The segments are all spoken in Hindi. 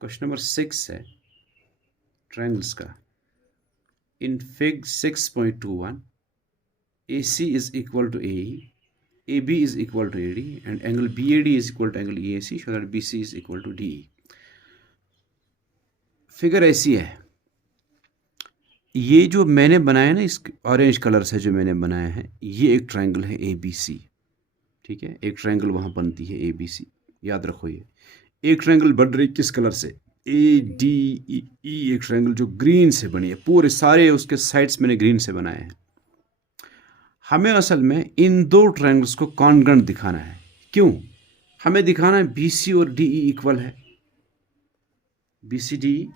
क्वेश्चन नंबर 6 है ट्रायंगल्स का। इन fig 6.21 AC is equal to AE, AB is equal to AD and angle BAD is equal to angle EAC, so that BC is equal to DE। Figure ऐसी है, ये जो मैंने बनाया ना, इस ऑरेंज कलर से जो मैंने बनाया है, ये एक ट्रायंगल है ABC। ठीक है, एक ट्रायंगल वहाँ बनती है ABC, याद रखो। ये एक ट्रायंगल बन रही किस कलर से? ADE। एक ट्रायंगल जो ग्रीन से बनी है, पूरे सारे उसके साइड्स मैंने ग्रीन से बनाए हैं। हमें असल में इन दो ट्रायंगल्स को कॉन्ग्रुएंट दिखाना है। क्यों? हमें दिखाना है BC और DE इक्वल है। BCDE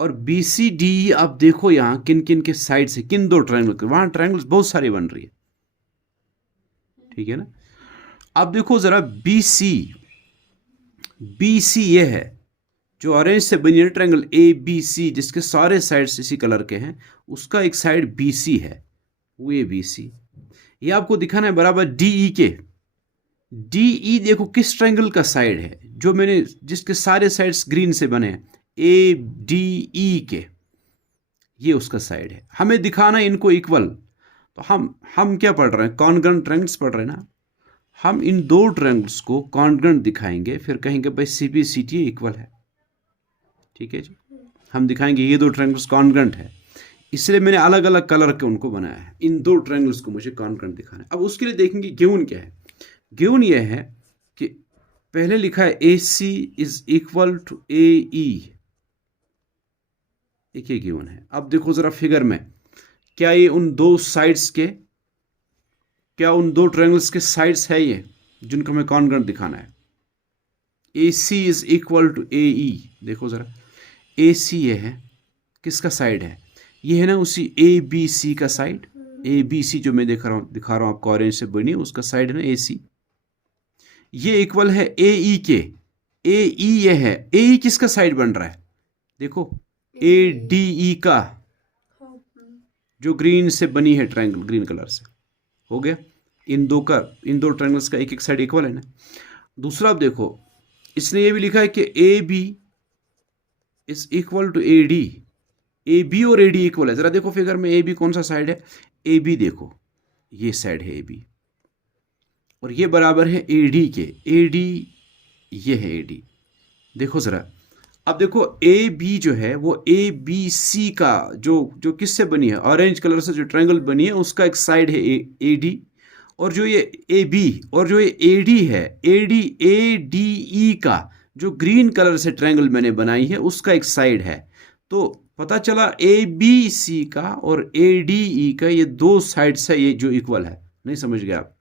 और BCDE आप देखो यहाँ किन किन के साइड से, किन दो ट्रायंगल के, वहां ट्रायंगल्स बहुत सारे बन रही है। ठीक है ना? अब देखो जरा BC ये है जो ऑरेंज से बनी है ट्रायंगल ABC, जिसके सारे साइड्स इसी कलर के हैं, उसका एक साइड BC है, वो ये BC। ये आपको दिखाना है बराबर DE के। DE देखो किस ट्रायंगल का साइड है, जो मैंने, जिसके सारे साइड्स ग्रीन से बने हैं, ADE के, ये उसका साइड है। हमें दिखाना है इनको इक्वल। तो हम क्या पढ़ रहे हैं? कॉन्ग्रुएंट ट्रायंगल्स पढ़ रहे हैं ना। हम इन दो ट्रायंगल्स को कॉन्ग्रुएंट दिखाएंगे, फिर कहेंगे भाई CPCT इक्वल है। ठीक है जी, हम दिखाएंगे ये दो ट्रायंगल्स कॉन्ग्रुएंट है, इसलिए मैंने अलग अलग कलर के उनको बनाया है। इन दो ट्रायंगल्स को मुझे कॉन्ग्रुएंट दिखाना है। अब उसके लिए देखेंगे गिवन क्या है। गिवन ये है कि पहले लिखा है AC is equal to AE, एक ये गिवन है। अब देखो जरा फिगर में, क्या ये उन दो साइड्स के, क्या उन दो ट्रायंगल्स के साइड्स है ये जिनको हमें कॉन्ग्रुएंट दिखाना है? AC is equal to AE। देखो जरा, AC ये है, किसका साइड है? ये है ना उसी ABC का साइड। ABC जो मैं दिखा रहा हूं आपको ऑरेंज से बनी, उसका साइड है ना AC। ये इक्वल है AE के। AE ये है, AE किसका साइड बन रहा है? देखो ADE का, जो ग्रीन से बनी है ट्रायंगल, ग्रीन कलर से। हो गया, इन दो ट्रायंगल्स का एक एक साइड इक्वल है ना। दूसरा आप देखो, इसने ये भी लिखा है कि AB is equal to AD। AB और AD इक्वल है। जरा देखो फिगर में AB कौन सा साइड है? AB देखो, ये साइड है AB, और ये बराबर है AD के। AD ये है AD। देखो जरा, अब देखो AB जो है वो ABC का, जो किससे बनी है, ऑरेंज कलर से जो ट्रायंगल बनी है, उसका एक साइड है AD, और जो ये AB और जो ये AD है, ADE का, जो ग्रीन कलर से ट्रायंगल मैंने बनाई है, उसका एक साइड है। तो पता चला ABC का और ADE का ये दो साइड्स है, ये जो इक्वल है। नहीं समझ गए आप?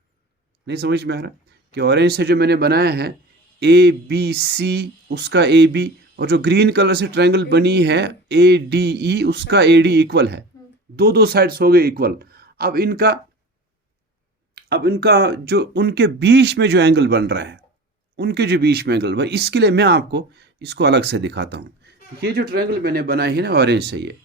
नहीं समझ में आ रहा कि ऑरेंज से जो मैंने बनाया है ABC, उसका AB, और जो ग्रीन कलर से ट्रायंगल बनी है ADE, उसका AD इक्वल है। दो साइड्स हो गए इक्वल। अब इनका जो उनके बीच में जो एंगल बन रहा है, उनके जो बीच में एंगल, भाई इसके लिए मैं आपको इसको अलग से दिखाता हूं। ये जो ट्रायंगल मैंने बनाई है ना ऑरेंज से, ये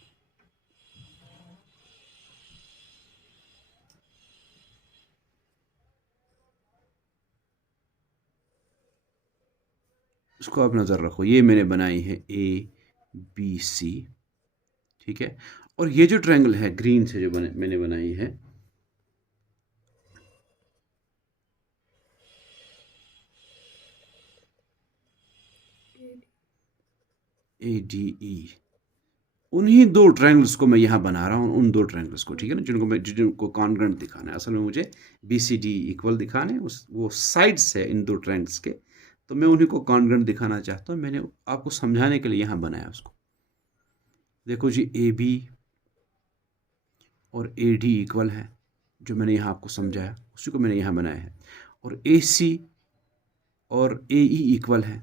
उसको आप नजर रखो, ये मैंने बनाई है ABC। ठीक है, और ये जो ट्रायंगल है ग्रीन से जो मैंने बनाई है, ADE, उन्हीं दो ट्रायंगल्स को मैं यहाँ बना रहा हूँ, उन दो ट्रायंगल्स को। ठीक है ना, जिनको कॉन्ग्रुएंट दिखाना है। असल में मुझे BCD इक्वल दिखाने हैं, वो साइड्स है इन दो ट्रायंगल्स के, तो मैं उन्हीं को कॉन्ग्रुएंट दिखाना चाहता हूँ। मैंने आपको समझाने के लिए यहाँ बनाया उसको। देखो जी, AB और AD इक्वल है, जो मैंने यहाँ आपको समझाया, उसी को मैंने यहाँ बनाया है। और AC और AE इक्वल है,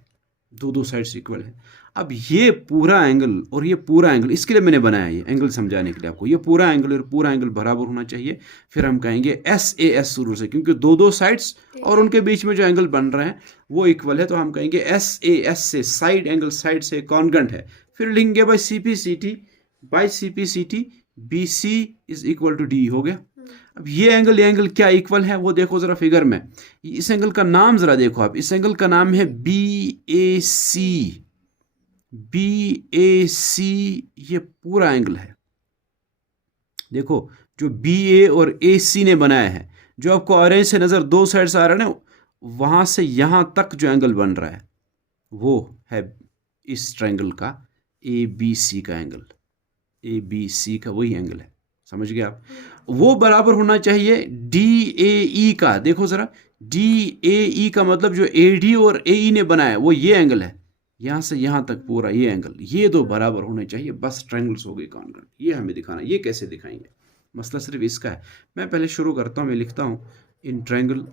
दो साइड्स इक्वल है। अब ये पूरा एंगल और ये पूरा एंगल, इसके लिए मैंने बनाया ये एंगल समझाने के लिए आपको। ये पूरा एंगल और पूरा एंगल बराबर होना चाहिए। फिर हम कहेंगे SAS शुरू से, क्योंकि दो साइड्स और उनके बीच में जो एंगल बन रहे हैं वो इक्वल है, तो हम कहेंगे SAS से, साइड एंगल साइड से कॉन्ग्रुएंट है। फिर लिखेंगे by CPCT BC is equal to D। हो गया। अब ये एंगल क्या इक्वल है वो देखो जरा फिगर में। इस एंगल का नाम जरा देखो आप, इस एंगल का नाम है BAC। BAC ये पूरा एंगल है। देखो जो BA और AC ने बनाया है, जो आपको ऑरेंज से नजर दो साइड से आ रहा है ना, वहां से यहां तक जो एंगल बन रहा है वो है इस ट्रायंगल का ABC का एंगल। ABC का वही एंगल है, समझ गए आप। वो बराबर होना चाहिए DAE का। देखो जरा, DAE का मतलब जो AD और AE ने बनाया वो ये एंगल है, यहां से यहां तक पूरा ये एंगल, ये दो बराबर होने चाहिए, बस ट्रायंगल्स हो गए कॉन्ग्रुएंट। ये हमें दिखाना, ये कैसे दिखाएंगे, मसला सिर्फ इसका है। मैं पहले शुरू करता हूं, मैं लिखता हूं in triangle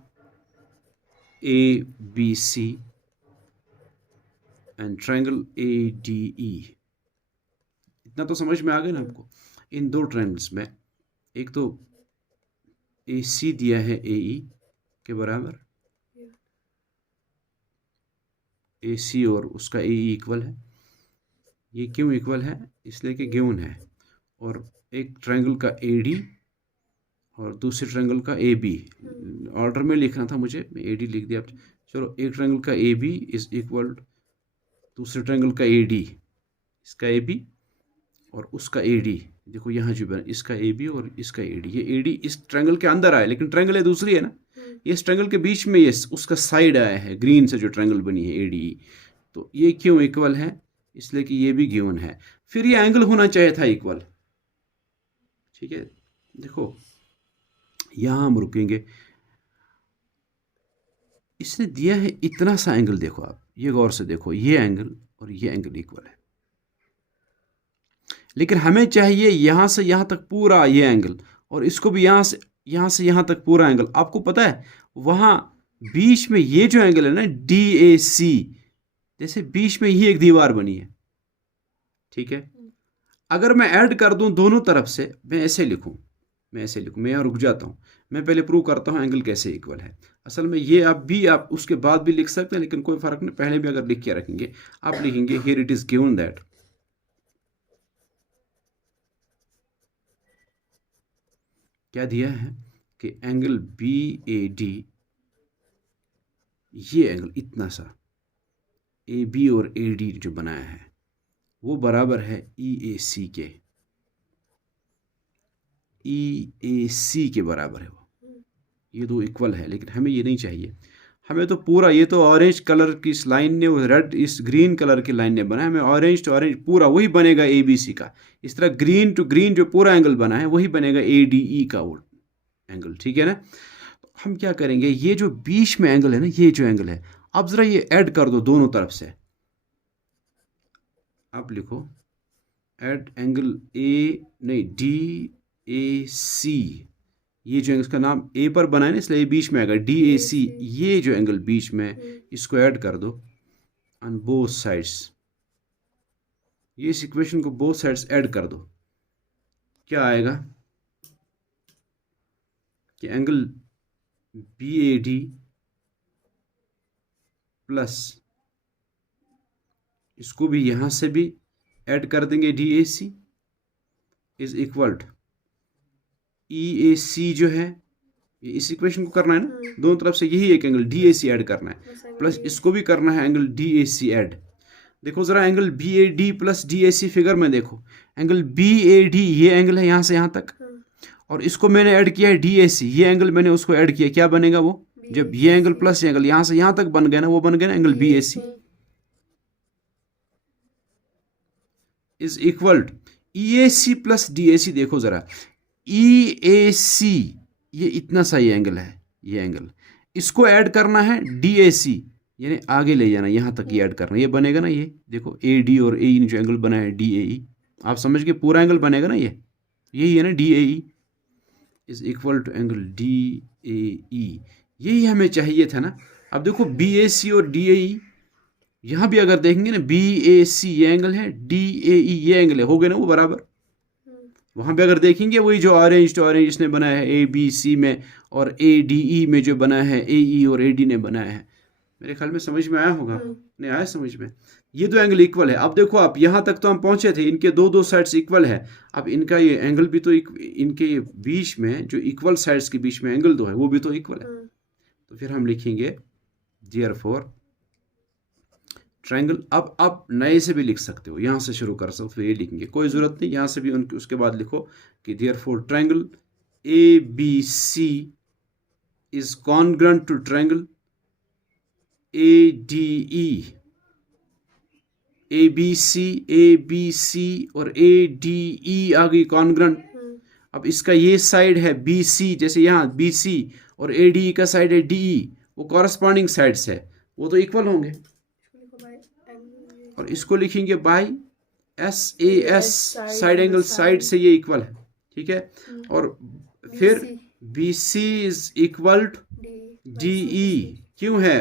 ABC and triangle ADE। इतना तो समझ में आ गया ना आपको। इन दो ट्रायंगल्स में एक तो AC दिया है AE के बराबर, AC और उसका AE इक्वल है। ये क्यों इक्वल है, इसलिए कि गिवन है। और एक ट्रायंगल का AD और दूसरे ट्रायंगल का AB, ऑर्डर में लिखना था मुझे, मैं AD लिख दिया। चलो, एक ट्रायंगल का AB इज इक्वल दूसरे ट्रायंगल का AD, इसका AB और उसका AD। देखो यहाँ जो बना, इसका AB और इसका AD, ये AD इस ट्रायंगल के अंदर आया, लेकिन ट्रायंगल ये दूसरी है ना, ये इस ट्रायंगल के बीच में ये उसका साइड आया है, ग्रीन से जो ट्रायंगल बनी है ADE। तो ये क्यों इक्वल है, इसलिए कि ये भी गिवन है। फिर ये एंगल होना चाहिए था इक्वल, ठीक है। देखो यहां हम रुकेंगे, इसने दिया है इतना सा एंगल, देखो आप ये गौर से देखो, ये एंगल और ये एंगल इक्वल है, लेकिन हमें चाहिए यहां से यहां तक पूरा ये एंगल, और इसको भी यहां से यहां तक पूरा एंगल। आपको पता है वहां बीच में ये जो एंगल है ना DAC, जैसे बीच में ही एक दीवार बनी है, ठीक है। अगर मैं ऐड कर दूं दोनों तरफ से, मैं ऐसे लिखूं, मैं यहाँ रुक जाता हूं, मैं पहले प्रूव करता हूं एंगल कैसे इक्वल है। असल में ये आप उसके बाद भी लिख सकते हैं, लेकिन कोई फर्क नहीं, पहले भी अगर लिख के रखेंगे, आप लिखेंगे here it is given that क्या दिया है कि एंगल BAD, ये एंगल इतना सा AB और AD जो बनाया है वो बराबर है EAC के, EAC के बराबर है वो। ये दो इक्वल है, लेकिन हमें ये नहीं चाहिए, हमें तो पूरा, ये तो ऑरेंज कलर की इस लाइन ने, रेड इस ग्रीन कलर की लाइन ने बना है, हमें ऑरेंज टू ऑरेंज पूरा वही बनेगा ABC का। इस तरह ग्रीन टू ग्रीन जो पूरा एंगल बना है वही बनेगा ADE का वो एंगल, ठीक है ना। हम क्या करेंगे, ये जो बीच में एंगल है ना, ये जो एंगल है, अब जरा ये ऐड कर दो दोनों तरफ से। आप लिखो ऐड एंगल DAC, ये जो इसका नाम A पर बना है ना, इसलिए बीच में आएगा DAC। ये जो एंगल बीच में, इसको ऐड कर दो ऑन बोथ साइड्स, ये इस इक्वेशन को बोथ साइड्स ऐड कर दो। क्या आएगा कि एंगल BAD प्लस इसको भी यहां से भी ऐड कर देंगे DAC is equal to EAC जो है, इस इक्वेशन को करना है ना, दोनों तरफ से यही एक एंगल DAC ऐड करना है, प्लस इसको भी करना है एंगल DAC ऐड। देखो जरा angle BAD plus DAC figure में देखो, एंगल BAD ये एंगल है यहां से यहां तक, और इसको मैंने ऐड किया है DAC, ये एंगल मैंने उसको ऐड किया, क्या बनेगा वो, जब ये एंगल प्लस ये एंगल यहां से यहां तक बन गया ना, वो बन गया ना angle BAC is equal to EAC plus DAC। देखो जरा EAC ये इतना सा ये एंगल है, ये एंगल, इसको ऐड करना है DAC, यानी आगे ले जाना, यहां तक ये ऐड करना, ये बनेगा ना, ये देखो AD और AE ने जो एंगल बना है DAE, आप समझ के पूरा एंगल बनेगा ना, ये यही है ना DAE is equal to angle DAE। यही हमें चाहिए था ना। अब देखो BAC और DAE, यहां भी अगर देखेंगे ना, BAC ये एंगल है, DAE ये एंगल है, हो गए ना वो बराबर। वहां पे अगर देखेंगे वही जो ऑरेंज टू ऑरेंज इसने बनाया है ABC में, और ADE में जो बना है AE और AD ने बनाया है, मेरे ख्याल में समझ में आया होगा। नहीं आया समझ में? ये दो एंगल इक्वल है। अब देखो आप, यहाँ तक तो हम पहुंचे थे, इनके दो दो साइड्स इक्वल है। अब इनका ये एंगल भी तो इनके ये बीच में जो इक्वल साइड्स के बीच में एंगल दो है वो भी तो इक्वल है। तो फिर हम लिखेंगे देयरफॉर ट्रायंगल। अब आप नए से भी लिख सकते हो, यहाँ से शुरू कर सकते हो, ये लिखेंगे, कोई ज़रूरत नहीं, यहाँ से भी उसके बाद लिखो कि therefore triangle ABC is congruent to triangle ADE। ABC और ADE आ गई कॉन्ग्रुएंट। अब इसका ये साइड है BC, जैसे यहाँ BC और ADE का साइड है DE, वो कॉरस्पॉन्डिंग साइड्स है, वो तो इक्वल होंगे। और इसको लिखेंगे by SAS, side angle, side से ये इक्वल है, ठीक है। और फिर BC is equal to DE, क्यों है?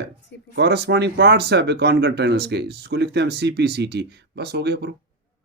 कॉरस्पॉन्डिंग पार्ट्स है कॉन्ग्रुएंट ट्रायंगल्स के, इसको लिखते हैं हम CPCT। बस हो गया प्रूफ।